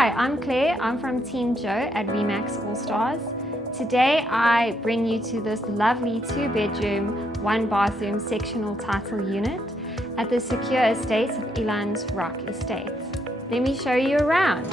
Hi, I'm Claire. I'm from Team Joe at Remax All Stars. Today I bring you to this lovely 2-bedroom, 1-bathroom sectional title unit at the secure estates of ElandsRock Estate. Let me show you around.